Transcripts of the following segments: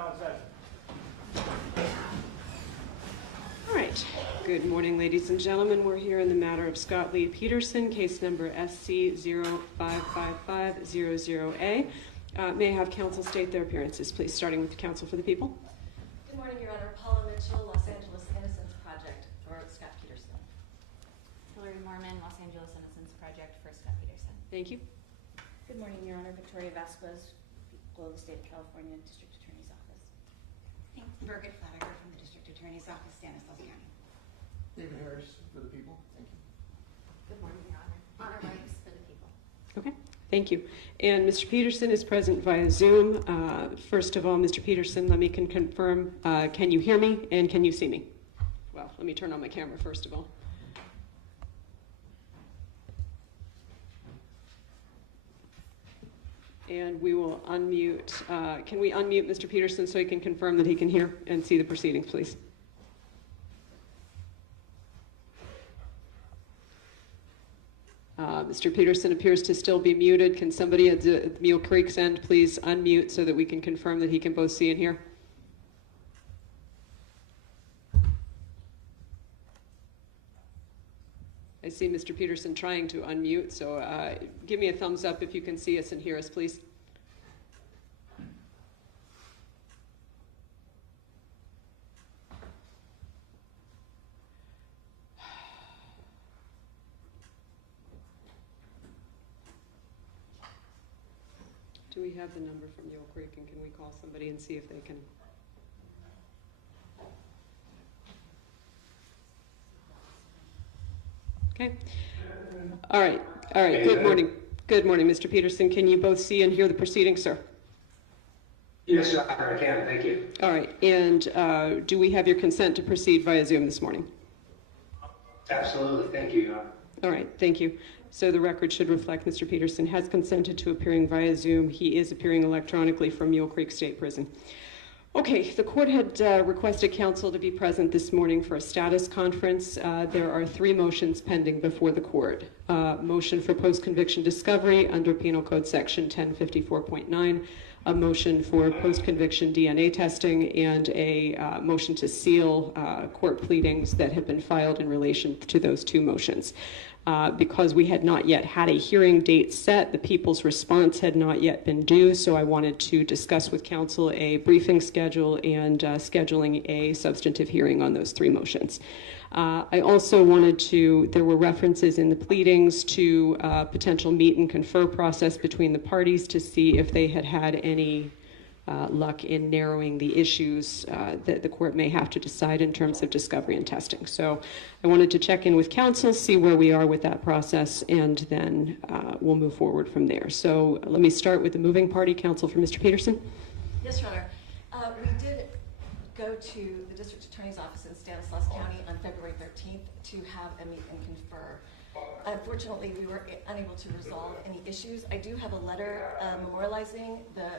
now in session. All right. Good morning, ladies and gentlemen. We're here in the matter of Scott Lee Peterson, case number SC055500A. May I have counsel state their appearances, please, starting with the counsel for the people. Good morning, Your Honor. Paula Mitchell, Los Angeles Innocence Project for Scott Peterson. Hillary Mormon, Los Angeles Innocence Project for Scott Peterson. Thank you. Good morning, Your Honor. Victoria Vasquez, Globe, State of California, District Attorney's Office. Thanks. Birgit Flanagan from the District Attorney's Office, Stanislaus County. David Harris for the people. Thank you. Good morning, Your Honor. Honor Rice for the people. Okay. Thank you. And Mr. Peterson is present via Zoom. First of all, Mr. Peterson, let me confirm, can you hear me and can you see me? Well, let me turn on my camera first of all. And we will unmute. Can we unmute Mr. Peterson so he can confirm that he can hear and see the proceedings, please? Mr. Peterson appears to still be muted. Can somebody at the Mule Creek's end please unmute so that we can confirm that he can both see and hear? I see Mr. Peterson trying to unmute, so give me a thumbs up if you can see us and hear us, please. Do we have the number from Mule Creek, and can we call somebody and see if they can? Okay. All right. All right. Good morning. Good morning, Mr. Peterson. Can you both see and hear the proceedings, sir? Yes, I can. Thank you. All right. And do we have your consent to proceed via Zoom this morning? Absolutely. Thank you, Your Honor. All right. Thank you. So the record should reflect Mr. Peterson has consented to appearing via Zoom. He is appearing electronically from Mule Creek State Prison. Okay, the court had requested counsel to be present this morning for a status conference. There are 3 motions pending before the court. Motion for post-conviction discovery under Penal Code Section 1054.9, a motion for post-conviction DNA testing, and a motion to seal court pleadings that have been filed in relation to those 2 motions. Because we had not yet had a hearing date set, the people's response had not yet been due, so I wanted to discuss with counsel a briefing schedule and scheduling a substantive hearing on those 3 motions. I also wanted to, there were references in the pleadings to potential meet and confer process between the parties to see if they had had any luck in narrowing the issues that the court may have to decide in terms of discovery and testing. So I wanted to check in with counsel, see where we are with that process, and then we'll move forward from there. So let me start with the moving party. Counsel for Mr. Peterson. Yes, Your Honor. We did go to the District Attorney's Office in Stanislaus County on February 13th to have a meet and confer. Unfortunately, we were unable to resolve any issues. I do have a letter memorializing the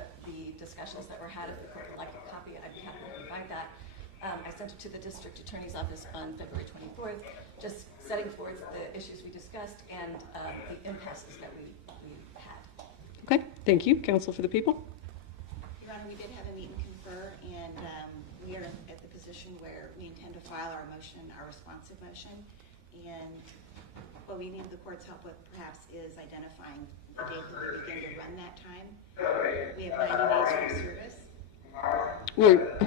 discussions that were had. If the court would like a copy, I'd be happy to provide that. I sent it to the District Attorney's Office on February 24th, just setting forth the issues we discussed and the impasses that we had. Okay, thank you. Counsel for the people. Your Honor, we did have a meet and confer, and we are at the position where we intend to file our motion, our responsive motion, and what we need the court's help with perhaps is identifying the date that we begin to run that time. We have 90 days for service.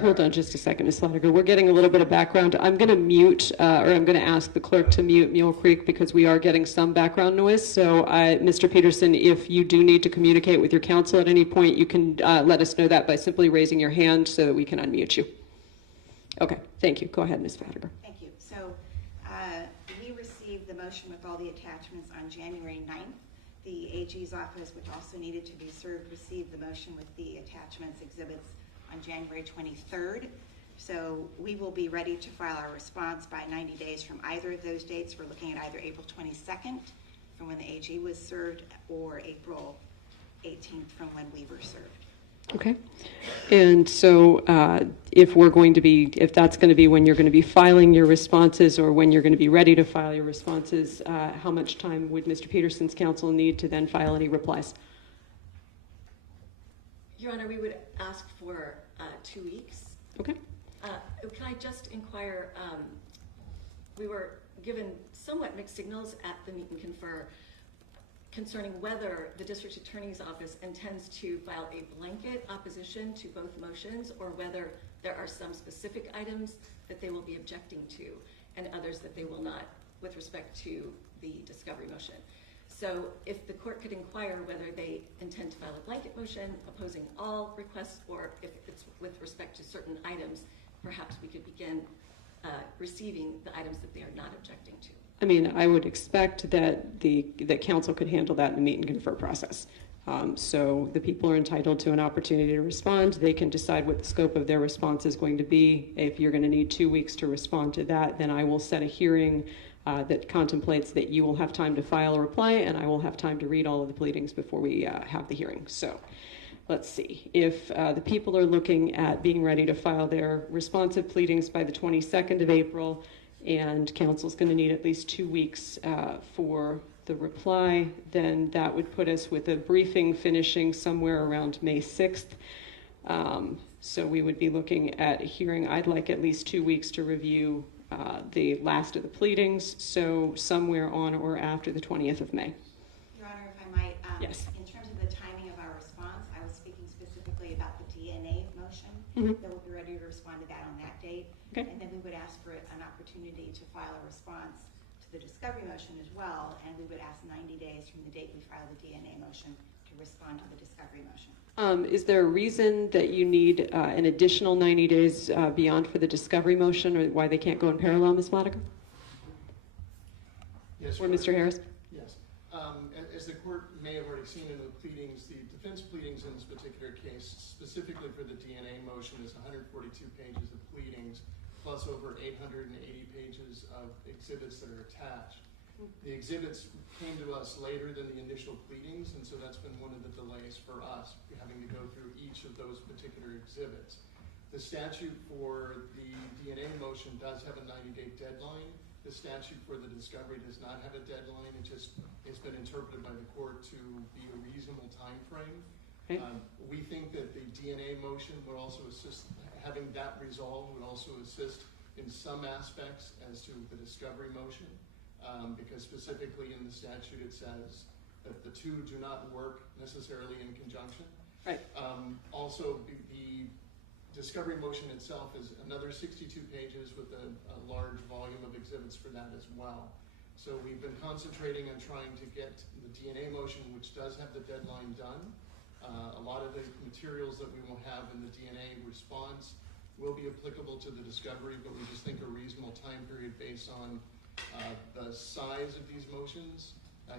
Hold on just a second, Ms. Slottiger. We're getting a little bit of background. I'm going to mute, or I'm going to ask the clerk to mute Mule Creek because we are getting some background noise. So, Mr. Peterson, if you do need to communicate with your counsel at any point, you can let us know that by simply raising your hand so that we can unmute you. Okay, thank you. Go ahead, Ms. Slottiger. Thank you. So, we received the motion with all the attachments on January 9th. The AG's office, which also needed to be served, received the motion with the attachments, exhibits on January 23rd. So we will be ready to file our response by 90 days from either of those dates. We're looking at either April 22nd from when the AG was served or April 18th from when we were served. Okay. And so if that's going to be when you're going to be filing your responses or when you're going to be ready to file your responses, how much time would Mr. Peterson's counsel need to then file any replies? Your Honor, we would ask for 2 weeks. Okay. Can I just inquire, we were given somewhat mixed signals at the meet and confer concerning whether the district attorney's office intends to file a blanket opposition to both motions, or whether there are some specific items that they will be objecting to and others that they will not with respect to the discovery motion. So if the court could inquire whether they intend to file a blanket motion opposing all requests, or if it's with respect to certain items, perhaps we could begin receiving the items that they are not objecting to. I mean, I would expect that that council could handle that in the meet and confer process. So the people are entitled to an opportunity to respond. They can decide what the scope of their response is going to be. If you're going to need 2 weeks to respond to that, then I will set a hearing that contemplates that you will have time to file a reply, and I will have time to read all of the pleadings before we have the hearing. So let's see. If the people are looking at being ready to file their responsive pleadings by the 22nd of April, and council's going to need at least 2 weeks for the reply, then that would put us with a briefing finishing somewhere around May 6th. So we would be looking at a hearing. I'd like at least 2 weeks to review the last of the pleadings, so somewhere on or after the 20th of May. Your Honor, if I might, Yes. in terms of the timing of our response, I was speaking specifically about the DNA motion. Mhm. That we'll be ready to respond to that on that date. Okay. And then we would ask for an opportunity to file a response to the discovery motion as well, and we would ask 90 days from the date we file the DNA motion to respond to the discovery motion. Is there a reason that you need an additional 90 days beyond for the discovery motion, or why they can't go in parallel, Ms. Flanagan? Yes, Or Your Mr. Honor. Harris? Yes. As the court may have already seen in the pleadings, the defense pleadings in this particular case, specifically for the DNA motion, is 142 pages of pleadings, plus over 880 pages of exhibits that are attached. The exhibits came to us later than the initial pleadings, and so that's been one of the delays for us, having to go through each of those particular exhibits. The statute for the DNA motion does have a 90-day deadline. The statute for the discovery does not have a deadline. It just has been interpreted by the court to be a reasonable time frame. Okay. We think that the DNA motion would also assist, having that resolved would also assist in some aspects as to the discovery motion, because specifically in the statute it says that the two do not work necessarily in conjunction. Right. Also, the discovery motion itself is another 62 pages with a large volume of exhibits for that as well. So we've been concentrating on trying to get the DNA motion, which does have the deadline, done. A lot of the materials that we will have in the DNA response will be applicable to the discovery, but we just think a reasonable time period based on the size of these motions,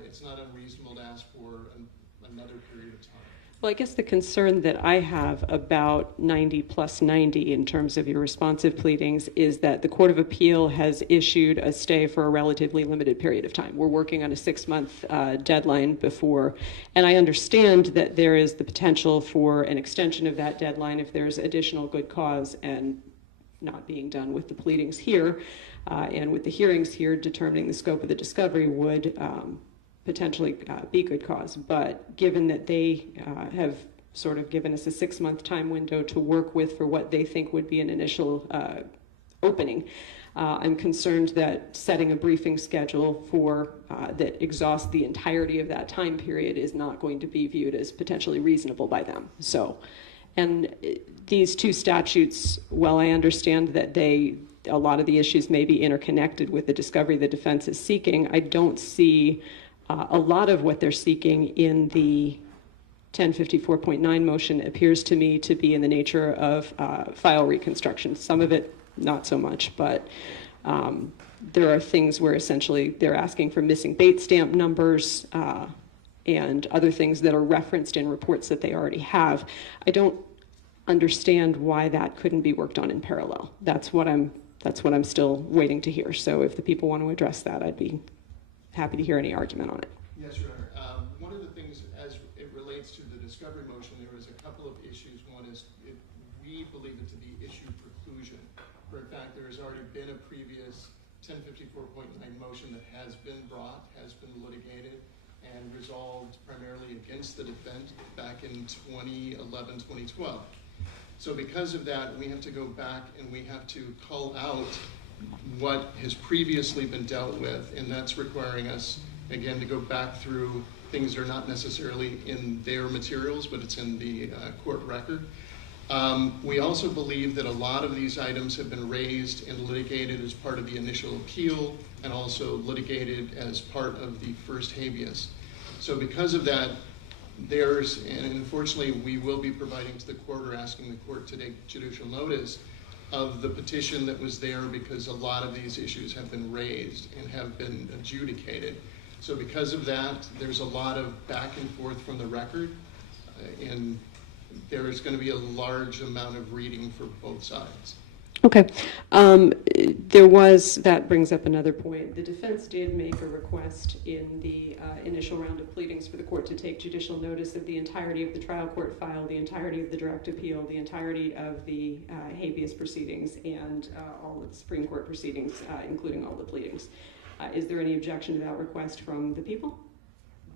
it's not unreasonable to ask for another period of time. Well, I guess the concern that I have about 90 plus 90 in terms of your responsive pleadings is that the Court of Appeal has issued a stay for a relatively limited period of time. We're working on a 6-month deadline before, and I understand that there is the potential for an extension of that deadline if there's additional good cause, and not being done with the pleadings here and with the hearings here determining the scope of the discovery would potentially be good cause. But given that they have sort of given us a 6-month time window to work with for what they think would be an initial opening, I'm concerned that setting a briefing schedule for that exhausts the entirety of that time period is not going to be viewed as potentially reasonable by them. So, and these two statutes, while I understand that a lot of the issues may be interconnected with the discovery the defense is seeking, I don't see a lot of what they're seeking in the 1054.9 motion appears to me to be in the nature of file reconstruction. Some of it, not so much, but there are things where essentially they're asking for missing bait stamp numbers and other things that are referenced in reports that they already have. I don't understand why that couldn't be worked on in parallel. That's what I'm still waiting to hear. So if the people want to address that, I'd be happy to hear any argument on it. Yes, Your Honor. One of the things as it relates to the discovery motion, there is a couple of issues. One is we believe it to be issue preclusion. For in fact, there has already been a previous 1054.9 motion that has been brought, has been litigated, and resolved primarily against the defendant back in 2011, 2012. So because of that, we have to go back and we have to cull out what has previously been dealt with, and that's requiring us, again, to go back through things that are not necessarily in their materials, but it's in the court record. We also believe that a lot of these items have been raised and litigated as part of the initial appeal and also litigated as part of the first habeas. So because of that, and unfortunately we will be providing to the court or asking the court to take judicial notice of the petition that was there, because a lot of these issues have been raised and have been adjudicated. So because of that, there's a lot of back and forth from the record, and there is going to be a large amount of reading for both sides. Okay. That brings up another point. The defense did make a request in the initial round of pleadings for the court to take judicial notice of the entirety of the trial court file, the entirety of the direct appeal, the entirety of the habeas proceedings, and all of the Supreme Court proceedings, including all the pleadings. Is there any objection to that request from the people?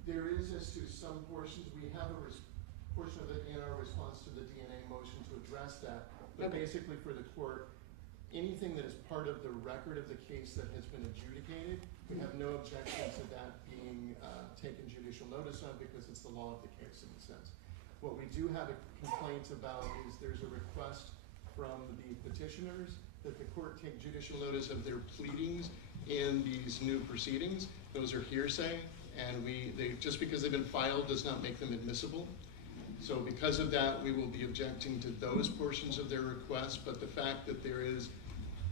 There is, as to some portions. We have a portion of it in our response to the DNA motion to address that. But okay. Basically for the court, anything that is part of the record of the case that has been adjudicated, we have no objection to that being taken judicial notice of, because it's the law of the case in a sense. What we do have a complaint about is there's a request from the petitioners that the court take judicial notice of their pleadings in these new proceedings. Those are hearsay, and just because they've been filed does not make them admissible. So because of that, we will be objecting to those portions of their request, but the fact that there is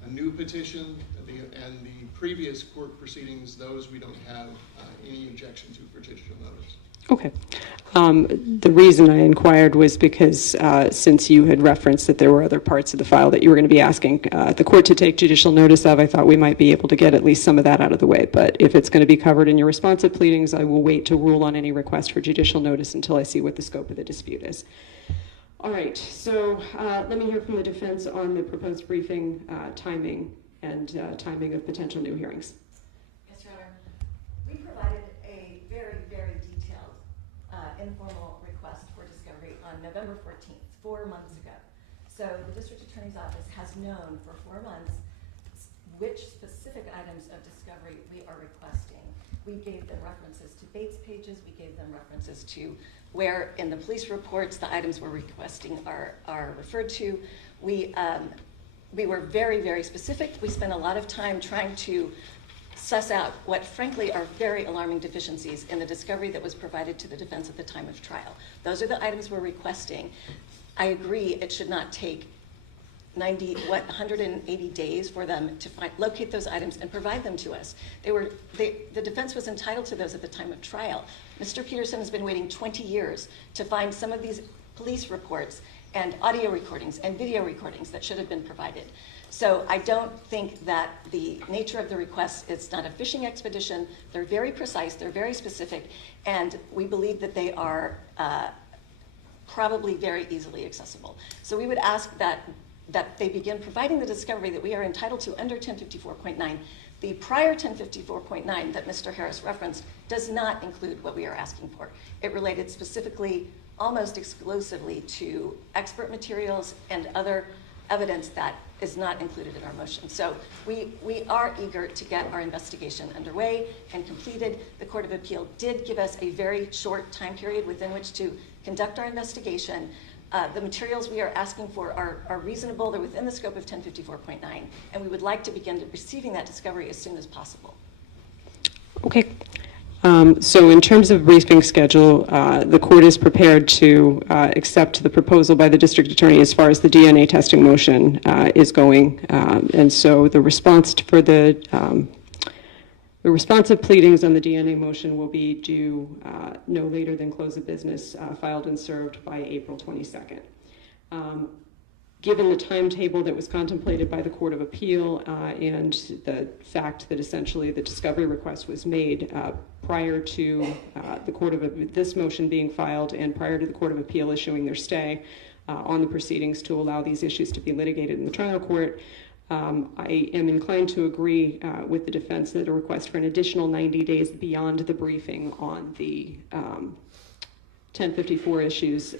a new petition and the previous court proceedings, those we don't have any objection to for judicial notice. Okay. The reason I inquired was because since you had referenced that there were other parts of the file that you were going to be asking the court to take judicial notice of, I thought we might be able to get at least some of that out of the way. But if it's going to be covered in your responsive pleadings, I will wait to rule on any request for judicial notice until I see what the scope of the dispute is. All right. So let me hear from the defense on the proposed briefing timing and timing of potential new hearings. Yes, Your Honor. We provided a very, very detailed informal request for discovery on November 14th, 4 months ago. So the District Attorney's Office has known for 4 months which specific items of discovery we are requesting. We gave them references to Bates pages. We gave them references to where in the police reports the items we're requesting are referred to. We were very, very specific. We spent a lot of time trying to suss out what frankly are very alarming deficiencies in the discovery that was provided to the defense at the time of trial. Those are the items we're requesting. I agree it should not take 180 days for them to locate those items and provide them to us. The defense was entitled to those at the time of trial. Mr. Peterson has been waiting 20 years to find some of these police reports and audio recordings and video recordings that should have been provided. So I don't think that the nature of the request, it's not a fishing expedition. They're very precise, they're very specific, and we believe that they are probably very easily accessible. So we would ask that they begin providing the discovery that we are entitled to under 1054.9. The prior 1054.9 that Mr. Harris referenced does not include what we are asking for. It related specifically, almost exclusively, to expert materials and other evidence that is not included in our motion. So we are eager to get our investigation underway and completed. The Court of Appeal did give us a very short time period within which to conduct our investigation. The materials we are asking for are reasonable. They're within the scope of 1054.9, and we would like to begin receiving that discovery as soon as possible. Okay. So in terms of briefing schedule, the court is prepared to accept the proposal by the district attorney as far as the DNA testing motion is going. And so the response for the responsive pleadings on the DNA motion will be due no later than close of business, filed and served by April 22nd. Given the timetable that was contemplated by the Court of Appeal and the fact that essentially the discovery request was made prior to this motion being filed and prior to the Court of Appeal issuing their stay on the proceedings to allow these issues to be litigated in the trial court, I am inclined to agree with the defense that a request for an additional 90 days beyond the briefing on the 1054 issues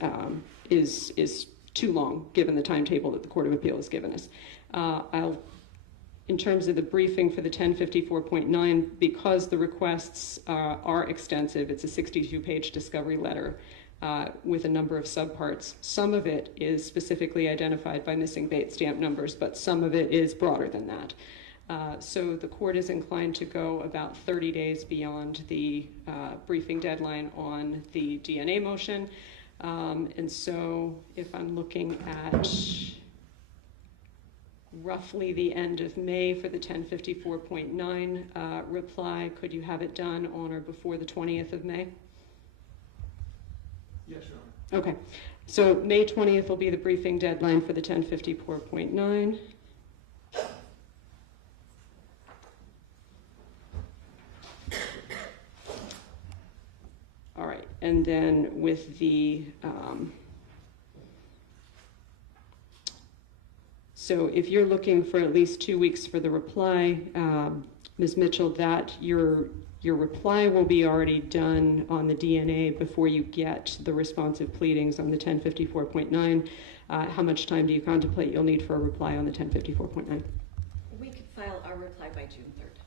is too long, given the timetable that the Court of Appeal has given us. In terms of the briefing for the 1054.9, because the requests are extensive, it's a 62-page discovery letter with a number of subparts. Some of it is specifically identified by missing bait stamp numbers, but some of it is broader than that. So the court is inclined to go about 30 days beyond the briefing deadline on the DNA motion. And so if I'm looking at roughly the end of May for the 1054.9 reply, could you have it done on or before the 20th of May? Yes, Your Honor. Okay, so May 20th will be the briefing deadline for the 1054.9. All right, and then with the so if you're looking for at least 2 weeks for the reply, Ms. Mitchell, that your reply will be already done on the DNA before you get the responsive pleadings on the 1054.9. How much time do you contemplate you'll need for a reply on the 1054.9? We could file our reply by June 3rd.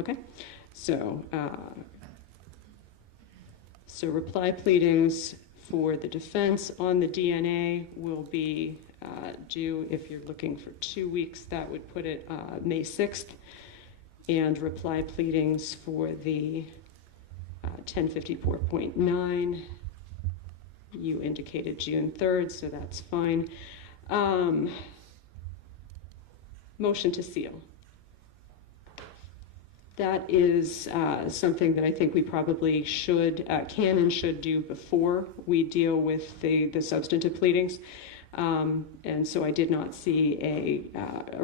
Okay, so so reply pleadings for the defense on the DNA will be due, if you're looking for 2 weeks, that would put it May 6th. And reply pleadings for the 1054.9, you indicated June 3rd, so that's fine. Motion to seal. That is something that I think we probably should, can and should do before we deal with the substantive pleadings. And so I did not see a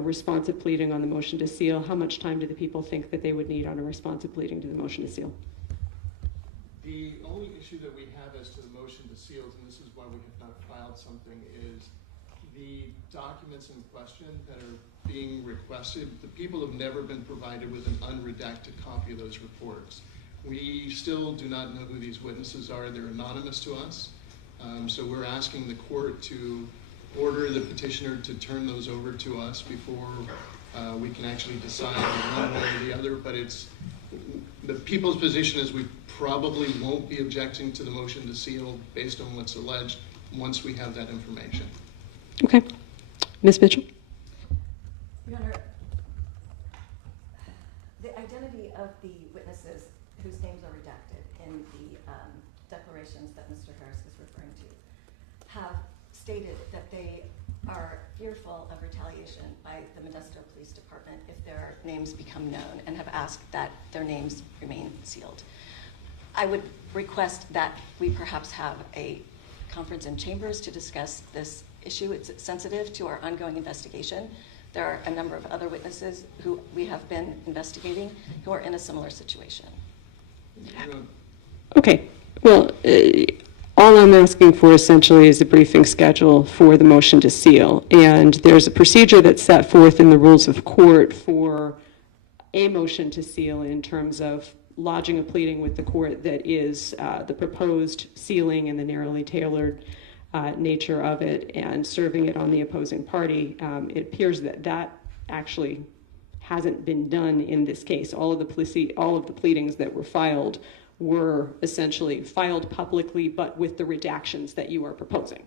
responsive pleading on the motion to seal. How much time do the people think that they would need on a responsive pleading to the motion to seal? The only issue that we have as to the motion to seal, and this is why we have not filed something, is the documents in question that are being requested. The people have never been provided with an unredacted copy of those reports. We still do not know who these witnesses are. They're anonymous to us. So we're asking the court to order the petitioner to turn those over to us before we can actually decide one way or the other. But it's the people's position is we probably won't be objecting to the motion to seal based on what's alleged once we have that information. Okay. Ms. Mitchell? Your Honor, the identity of the witnesses whose names are redacted in the declarations that Mr. Harris is referring to have stated that they are fearful of retaliation by the Modesto Police Department if their names become known, and have asked that their names remain sealed. I would request that we perhaps have a conference in chambers to discuss this issue. It's sensitive to our ongoing investigation. There are a number of other witnesses who we have been investigating who are in a similar situation. Okay. Well, all I'm asking for essentially is a briefing schedule for the motion to seal. And there's a procedure that's set forth in the rules of court for a motion to seal in terms of lodging a pleading with the court that is the proposed sealing and the narrowly tailored nature of it, and serving it on the opposing party. It appears that that actually hasn't been done in this case. All of the pleadings that were filed were essentially filed publicly, but with the redactions that you are proposing.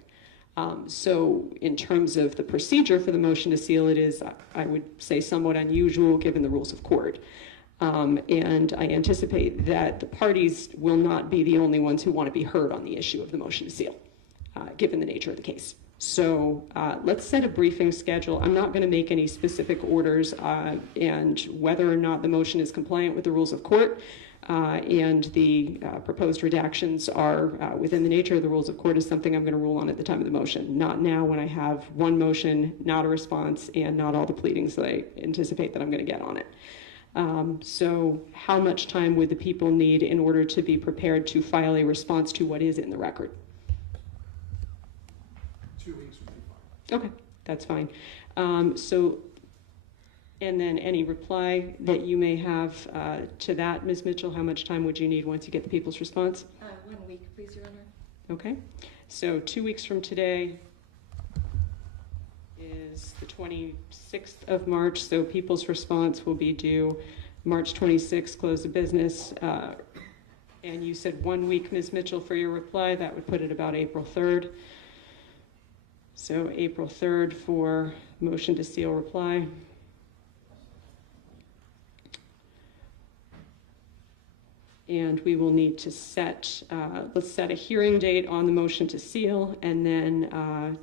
So in terms of the procedure for the motion to seal, it is, I would say, somewhat unusual given the rules of court. And I anticipate that the parties will not be the only ones who want to be heard on the issue of the motion to seal, given the nature of the case. So let's set a briefing schedule. I'm not going to make any specific orders, and whether or not the motion is compliant with the rules of court and the proposed redactions are within the nature of the rules of court is something I'm going to rule on at the time of the motion, not now when I have one motion, not a response, and not all the pleadings that I anticipate that I'm going to get on it. So how much time would the people need in order to be prepared to file a response to what is in the record? 2 weeks would be fine. Okay, that's fine. And then any reply that you may have to that, Ms. Mitchell, how much time would you need once you get the people's response? 1 week, please, Your Honor. Okay, so 2 weeks from today, is the 26th of March, so people's response will be due March 26th, close of business. And you said 1 week, Ms. Mitchell, for your reply. That would put it about April 3rd. So April 3rd for motion to seal reply. And we will need to let's set a hearing date on the motion to seal, and then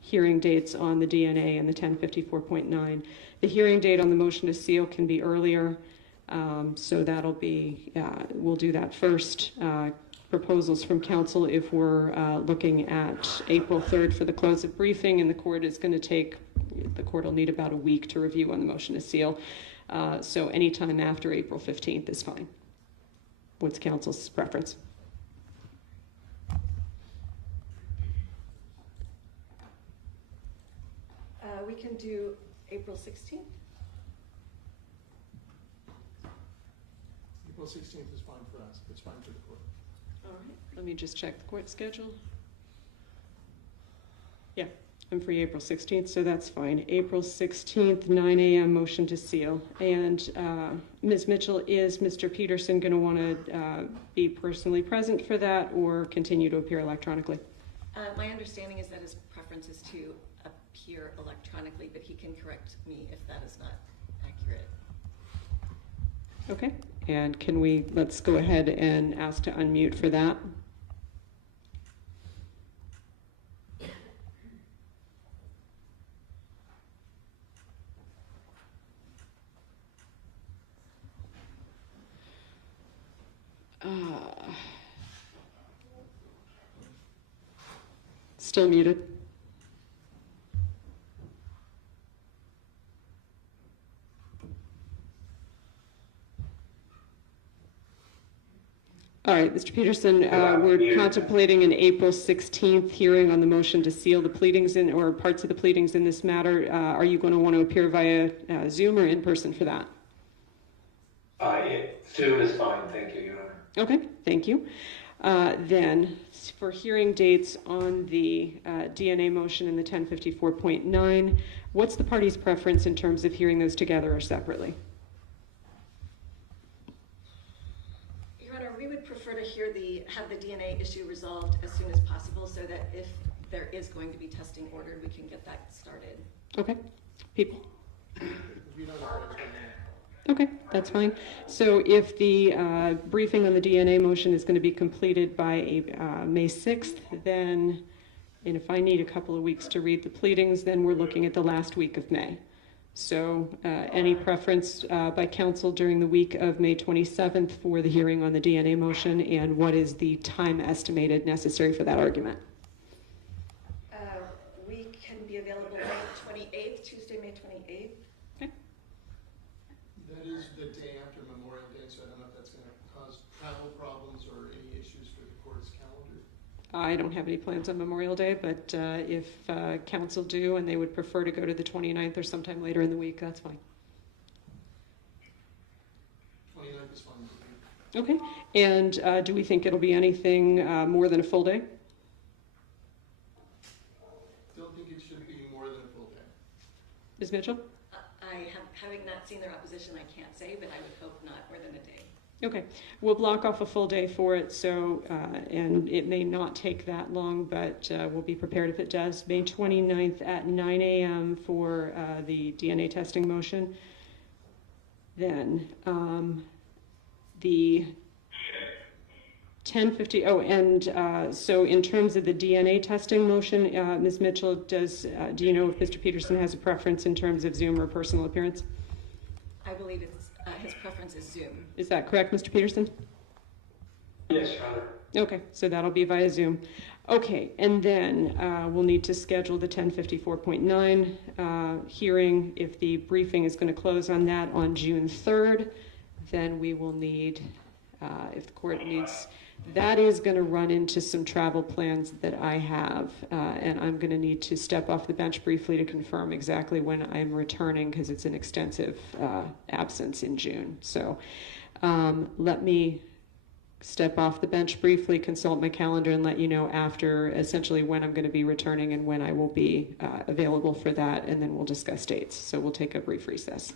hearing dates on the DNA and the 1054.9. The hearing date on the motion to seal can be earlier, so that'll be, we'll do that first. Proposals from council if we're looking at April 3rd for the close of briefing, and the court will need about a week to review on the motion to seal. So anytime after April 15th is fine. What's council's preference? We can do April 16th. April 16th is fine for us. It's fine for the court. All right. Let me just check the court schedule. Yeah, I'm free April 16th, so that's fine. April 16th, 9 a.m. motion to seal. And Ms. Mitchell, is Mr. Peterson going to want to be personally present for that or continue to appear electronically? My understanding is that his preference is to appear electronically, but he can correct me if that is not accurate. Okay, and let's go ahead and ask to unmute for that. Still muted. All right, Mr. Peterson, we're contemplating an April 16th hearing on the motion to seal the pleadings or parts of the pleadings in this matter. Are you going to want to appear via Zoom or in person for that? Zoom is fine, thank you, Your Honor. Okay, thank you. Then, for hearing dates on the DNA motion and the 1054.9, what's the party's preference in terms of hearing those together or separately? Your Honor, we would prefer to have the DNA issue resolved as soon as possible so that if there is going to be testing ordered, we can get that started. Okay, people? We don't know what's going on. Okay, that's fine. So if the briefing on the DNA motion is going to be completed by May 6th, then, and if I need a couple of weeks to read the pleadings, then we're looking at the last week of May. So any preference by council during the week of May 27th for the hearing on the DNA motion, and what is the time estimated necessary for that argument? We can be available May 28th, Tuesday, May 28th. That is the day after Memorial Day, so I don't know if that's going to cause travel problems or any issues for the court's calendar. I don't have any plans on Memorial Day, but if council do and they would prefer to go to the 29th or sometime later in the week, that's fine. 29th is fine with me. Okay, and do we think it'll be anything more than a full day? Don't think it should be more than a full day. Ms. Mitchell? Having not seen their opposition, I can't say, but I would hope not more than a day. Okay, we'll block off a full day for it, so, and it may not take that long, but we'll be prepared if it does. May 29th at 9 a.m. for the DNA testing motion. Then the 1050, and so in terms of the DNA testing motion, Ms. Mitchell, do you know if Mr. Peterson has a preference in terms of Zoom or personal appearance? I believe his preference is Zoom. Is that correct, Mr. Peterson? Yes, Your Honor. Okay, so that'll be via Zoom. Okay, and then we'll need to schedule the 1054.9 hearing. If the briefing is going to close on that on June 3rd, then we will need, if the court needs, that is going to run into some travel plans that I have, and I'm going to need to step off the bench briefly to confirm exactly when I'm returning because it's an extensive absence in June. So let me step off the bench briefly, consult my calendar, and let you know after essentially when I'm going to be returning and when I will be available for that, and then we'll discuss dates. So we'll take a brief recess.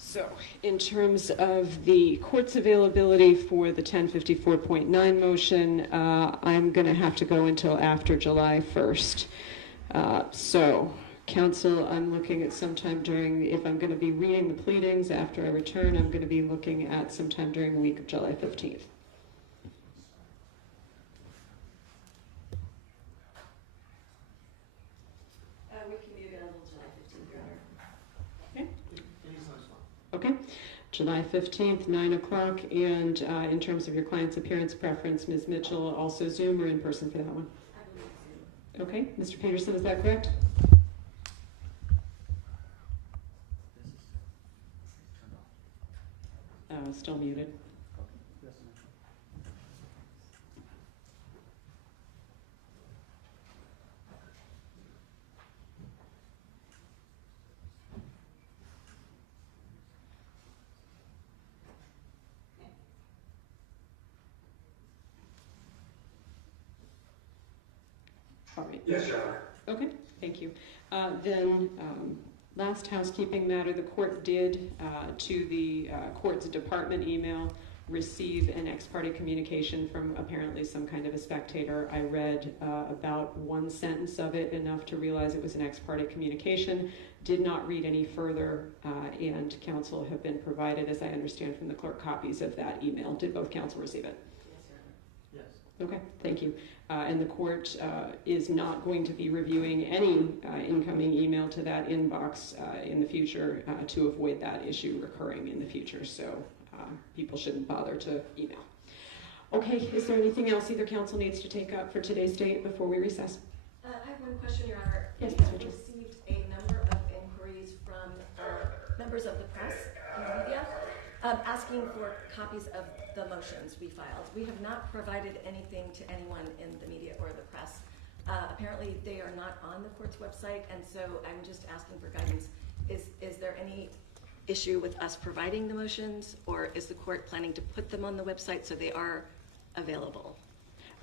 So, in terms of the court's availability for the 1054.9 motion, I'm going to have to go until after July 1st. So, counsel, I'm looking at sometime during, if I'm going to be reading the pleadings after I return, I'm going to be looking at sometime during the week of July 15th. We can be available July 15th, Your Honor. Okay. Anytime's fine. Okay. July 15th, 9 o'clock, and in terms of your client's appearance preference, Ms. Mitchell, also Zoom or in person for that one? I believe Zoom. Okay. Mr. Peterson, is that correct? Still muted. All right. Yes, Your Honor. Okay, thank you. Last housekeeping matter, the court did, to the court's department email, receive an ex parte communication from apparently some kind of a spectator. I read about one sentence of it, enough to realize it was an ex parte communication, did not read any further, and counsel have been provided, as I understand from the clerk, copies of that email. Did both counsel receive it? Yes. Okay, thank you. And the court is not going to be reviewing any incoming email to that inbox in the future to avoid that issue recurring in the future. So people shouldn't bother to email. Okay, is there anything else either counsel needs to take up for today's date before we recess? I have one question, Your Honor. Yes, We Ms. have Mitchell. received a number of inquiries from members of the press and the media asking for copies of the motions we filed. We have not provided anything to anyone in the media or the press. Apparently, they are not on the court's website, and so I'm just asking for guidance. Is there any issue with us providing the motions, or is the court planning to put them on the website so they are available?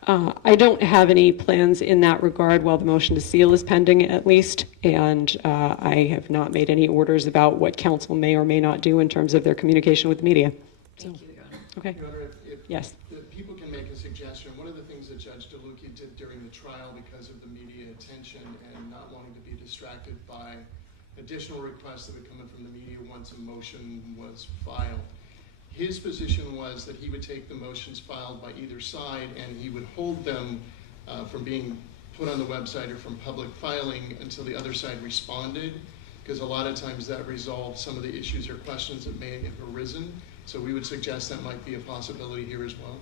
I don't have any plans in that regard while the motion to seal is pending, at least, and I have not made any orders about what council may or may not do in terms of their communication with the media. Thank you, Your Honor. Okay. Your Honor, if Yes. people can make a suggestion, one of the things that Judge DeLuca did during the trial because of the media attention and not wanting to be distracted by additional requests that would come in from the media once a motion was filed, his position was that he would take the motions filed by either side and he would hold them from being put on the website or from public filing until the other side responded, because a lot of times that resolved some of the issues or questions that may have arisen. So we would suggest that might be a possibility here as well.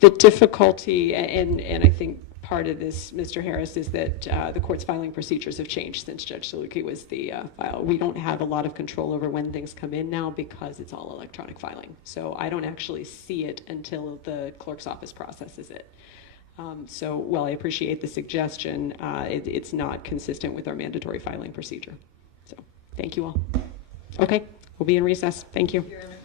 The difficulty, and I think part of this, Mr. Harris, is that the court's filing procedures have changed since Judge DeLuca was the file. We don't have a lot of control over when things come in now because it's all electronic filing. So I don't actually see it until the clerk's office processes it. So while I appreciate the suggestion, it's not consistent with our mandatory filing procedure. So thank you all. Okay, we'll be in recess. Thank you. Your Honor.